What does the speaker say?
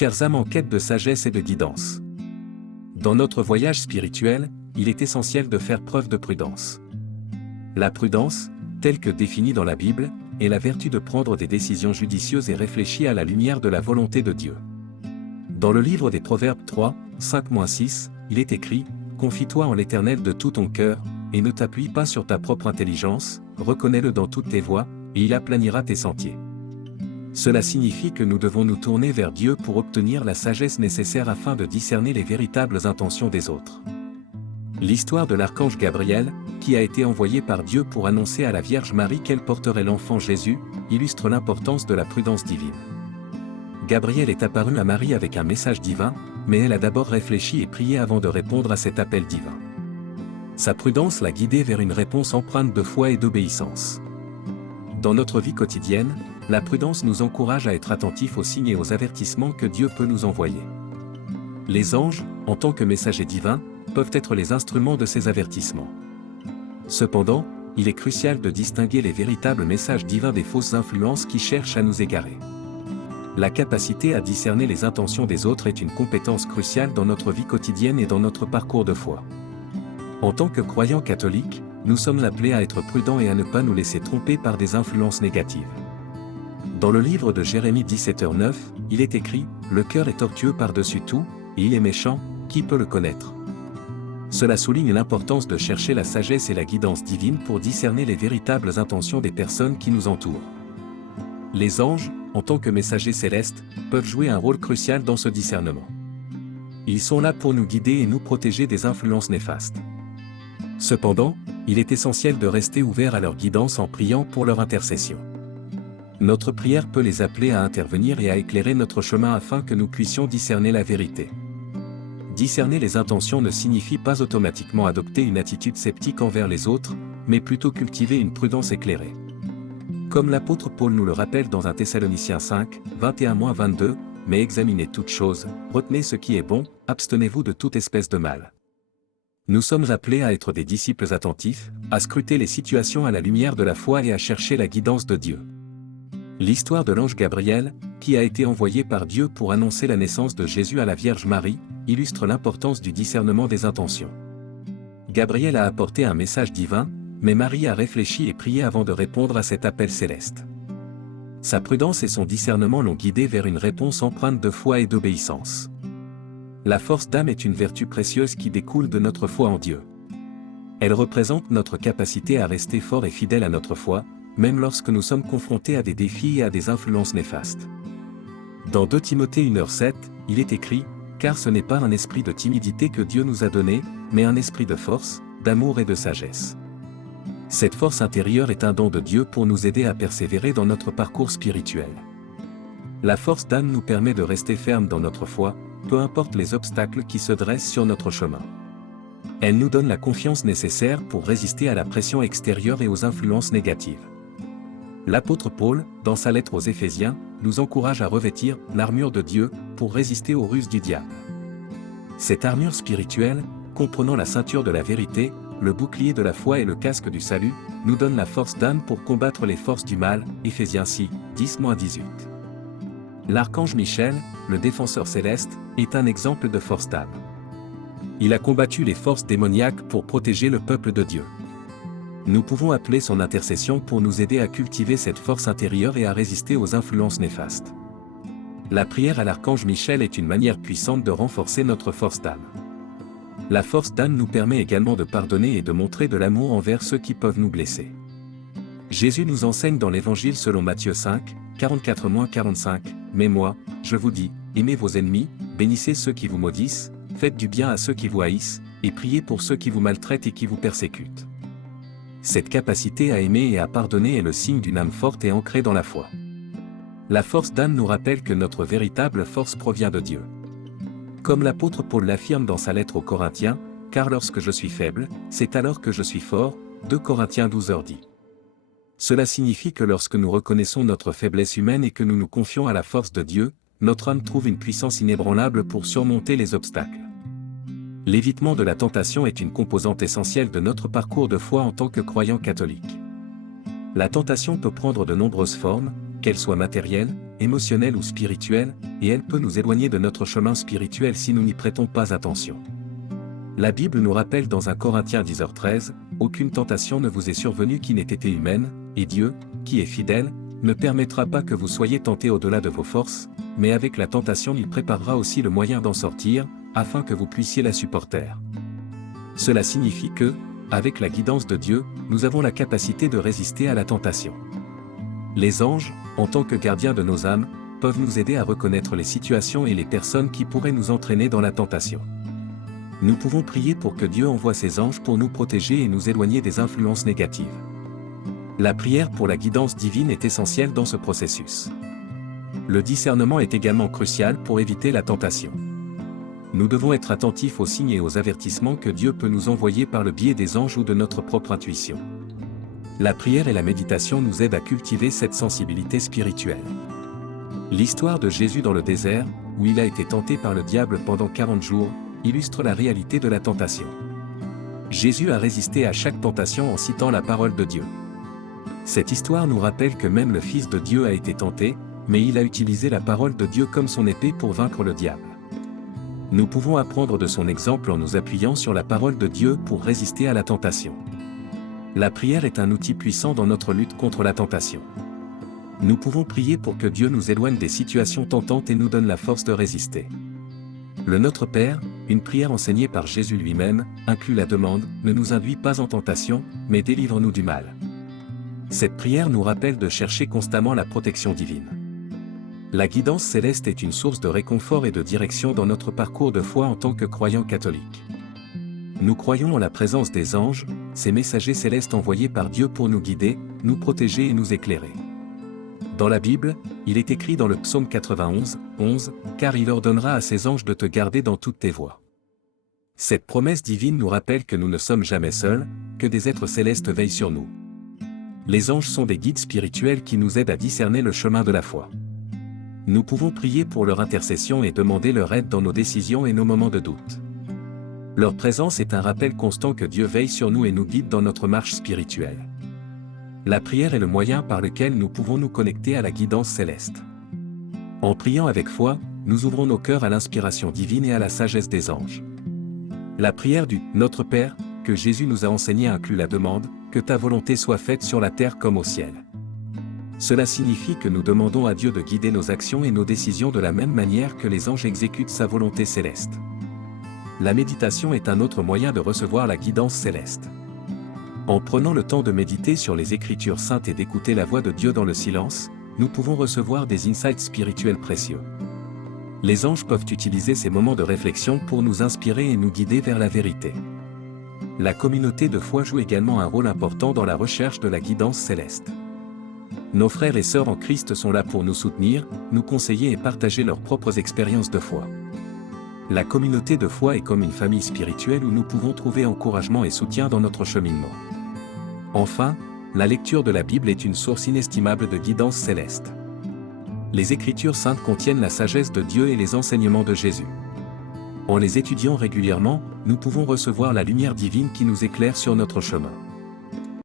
Chers âmes en quête de sagesse et de guidance. Dans notre voyage spirituel, il est essentiel de faire preuve de prudence. La prudence, telle que définie dans la Bible, est la vertu de prendre des décisions judicieuses et réfléchies à la lumière de la volonté de Dieu. Dans le livre des Proverbes 3, 5-6, il est écrit « Confie-toi en l'Éternel de tout ton cœur, et ne t'appuie pas sur ta propre intelligence, reconnais-le dans toutes tes voies, et il aplanira tes sentiers. » Cela signifie que nous devons nous tourner vers Dieu pour obtenir la sagesse nécessaire afin de discerner les véritables intentions des autres. L'histoire de l'archange Gabriel, qui a été envoyé par Dieu pour annoncer à la Vierge Marie qu'elle porterait l'enfant Jésus, illustre l'importance de la prudence divine. Gabriel est apparu à Marie avec un message divin, mais elle a d'abord réfléchi et prié avant de répondre à cet appel divin. Sa prudence l'a guidée vers une réponse empreinte de foi et d'obéissance. Dans notre vie quotidienne, la prudence nous encourage à être attentifs aux signes et aux avertissements que Dieu peut nous envoyer. Les anges, en tant que messagers divins, peuvent être les instruments de ces avertissements. Cependant, il est crucial de distinguer les véritables messages divins des fausses influences qui cherchent à nous égarer. La capacité à discerner les intentions des autres est une compétence cruciale dans notre vie quotidienne et dans notre parcours de foi. En tant que croyants catholiques, nous sommes appelés à être prudents et à ne pas nous laisser tromper par des influences négatives. Dans le livre de Jérémie 17h9, il est écrit « Le cœur est tortueux par-dessus tout, et il est méchant, qui peut le connaître ?» Cela souligne l'importance de chercher la sagesse et la guidance divine pour discerner les véritables intentions des personnes qui nous entourent. Les anges, en tant que messagers célestes, peuvent jouer un rôle crucial dans ce discernement. Ils sont là pour nous guider et nous protéger des influences néfastes. Cependant, il est essentiel de rester ouvert à leur guidance en priant pour leur intercession. Notre prière peut les appeler à intervenir et à éclairer notre chemin afin que nous puissions discerner la vérité. Discerner les intentions ne signifie pas automatiquement adopter une attitude sceptique envers les autres, mais plutôt cultiver une prudence éclairée. Comme l'apôtre Paul nous le rappelle dans 1 Thessaloniciens 5, 21-22, « Mais examinez toutes choses, retenez ce qui est bon, abstenez-vous de toute espèce de mal. » Nous sommes appelés à être des disciples attentifs, à scruter les situations à la lumière de la foi et à chercher la guidance de Dieu. L'histoire de l'ange Gabriel, qui a été envoyé par Dieu pour annoncer la naissance de Jésus à la Vierge Marie, illustre l'importance du discernement des intentions. Gabriel a apporté un message divin, mais Marie a réfléchi et prié avant de répondre à cet appel céleste. Sa prudence et son discernement l'ont guidé vers une réponse empreinte de foi et d'obéissance. La force d'âme est une vertu précieuse qui découle de notre foi en Dieu. Elle représente notre capacité à rester fort et fidèle à notre foi, même lorsque nous sommes confrontés à des défis et à des influences néfastes. Dans 2 Timothée 1h7, il est écrit « Car ce n'est pas un esprit de timidité que Dieu nous a donné, mais un esprit de force, d'amour et de sagesse. » Cette force intérieure est un don de Dieu pour nous aider à persévérer dans notre parcours spirituel. La force d'âme nous permet de rester ferme dans notre foi, peu importe les obstacles qui se dressent sur notre chemin. Elle nous donne la confiance nécessaire pour résister à la pression extérieure et aux influences négatives. L'apôtre Paul, dans sa lettre aux Éphésiens, nous encourage à revêtir l'armure de Dieu pour résister aux ruses du diable. Cette armure spirituelle, comprenant la ceinture de la vérité, le bouclier de la foi et le casque du salut, nous donne la force d'âme pour combattre les forces du mal, Éphésiens 6, 10-18. L'archange Michel, le défenseur céleste, est un exemple de force d'âme. Il a combattu les forces démoniaques pour protéger le peuple de Dieu. Nous pouvons appeler son intercession pour nous aider à cultiver cette force intérieure et à résister aux influences néfastes. La prière à l'archange Michel est une manière puissante de renforcer notre force d'âme. La force d'âme nous permet également de pardonner et de montrer de l'amour envers ceux qui peuvent nous blesser. Jésus nous enseigne dans l'Évangile selon Matthieu 5, 44-45, « Mais moi, je vous dis, aimez vos ennemis, bénissez ceux qui vous maudissent, faites du bien à ceux qui vous haïssent, et priez pour ceux qui vous maltraitent et qui vous persécutent. » Cette capacité à aimer et à pardonner est le signe d'une âme forte et ancrée dans la foi. La force d'âme nous rappelle que notre véritable force provient de Dieu. Comme l'apôtre Paul l'affirme dans sa lettre aux Corinthiens, « Car lorsque je suis faible, c'est alors que je suis fort » 2 Corinthiens 12h10. Cela signifie que lorsque nous reconnaissons notre faiblesse humaine et que nous nous confions à la force de Dieu, notre âme trouve une puissance inébranlable pour surmonter les obstacles. L'évitement de la tentation est une composante essentielle de notre parcours de foi en tant que croyant catholique. La tentation peut prendre de nombreuses formes, qu'elles soient matérielles, émotionnelle ou spirituelle, et elle peut nous éloigner de notre chemin spirituel si nous n'y prêtons pas attention. La Bible nous rappelle dans 1 Corinthiens 10h13, « Aucune tentation ne vous est survenue qui n'ait été humaine, et Dieu, qui est fidèle, ne permettra pas que vous soyez tentés au-delà de vos forces, mais avec la tentation il préparera aussi le moyen d'en sortir, afin que vous puissiez la supporter. » Cela signifie que, avec la guidance de Dieu, nous avons la capacité de résister à la tentation. Les anges, en tant que gardiens de nos âmes, peuvent nous aider à reconnaître les situations et les personnes qui pourraient nous entraîner dans la tentation. Nous pouvons prier pour que Dieu envoie ses anges pour nous protéger et nous éloigner des influences négatives. La prière pour la guidance divine est essentielle dans ce processus. Le discernement est également crucial pour éviter la tentation. Nous devons être attentifs aux signes et aux avertissements que Dieu peut nous envoyer par le biais des anges ou de notre propre intuition. La prière et la méditation nous aident à cultiver cette sensibilité spirituelle. L'histoire de Jésus dans le désert, où il a été tenté par le diable pendant 40 jours, illustre la réalité de la tentation. Jésus a résisté à chaque tentation en citant la parole de Dieu. Cette histoire nous rappelle que même le Fils de Dieu a été tenté, mais il a utilisé la parole de Dieu comme son épée pour vaincre le diable. Nous pouvons apprendre de son exemple en nous appuyant sur la parole de Dieu pour résister à la tentation. La prière est un outil puissant dans notre lutte contre la tentation. Nous pouvons prier pour que Dieu nous éloigne des situations tentantes et nous donne la force de résister. Le Notre Père, une prière enseignée par Jésus lui-même, inclut la demande « Ne nous induis pas en tentation, mais délivre-nous du mal ». Cette prière nous rappelle de chercher constamment la protection divine. La guidance céleste est une source de réconfort et de direction dans notre parcours de foi en tant que croyants catholiques. Nous croyons en la présence des anges, ces messagers célestes envoyés par Dieu pour nous guider, nous protéger et nous éclairer. Dans la Bible, il est écrit dans le psaume 91, 11, « Car il ordonnera à ses anges de te garder dans toutes tes voies. » Cette promesse divine nous rappelle que nous ne sommes jamais seuls, que des êtres célestes veillent sur nous. Les anges sont des guides spirituels qui nous aident à discerner le chemin de la foi. Nous pouvons prier pour leur intercession et demander leur aide dans nos décisions et nos moments de doute. Leur présence est un rappel constant que Dieu veille sur nous et nous guide dans notre marche spirituelle. La prière est le moyen par lequel nous pouvons nous connecter à la guidance céleste. En priant avec foi, nous ouvrons nos cœurs à l'inspiration divine et à la sagesse des anges. La prière du « Notre Père » que Jésus nous a enseigné inclut la demande « Que ta volonté soit faite sur la terre comme au ciel ». Cela signifie que nous demandons à Dieu de guider nos actions et nos décisions de la même manière que les anges exécutent sa volonté céleste. La méditation est un autre moyen de recevoir la guidance céleste. En prenant le temps de méditer sur les Écritures saintes et d'écouter la voix de Dieu dans le silence, nous pouvons recevoir des insights spirituels précieux. Les anges peuvent utiliser ces moments de réflexion pour nous inspirer et nous guider vers la vérité. La communauté de foi joue également un rôle important dans la recherche de la guidance céleste. Nos frères et sœurs en Christ sont là pour nous soutenir, nous conseiller et partager leurs propres expériences de foi. La communauté de foi est comme une famille spirituelle où nous pouvons trouver encouragement et soutien dans notre cheminement. Enfin, la lecture de la Bible est une source inestimable de guidance céleste. Les Écritures saintes contiennent la sagesse de Dieu et les enseignements de Jésus. En les étudiant régulièrement, nous pouvons recevoir la lumière divine qui nous éclaire sur notre chemin.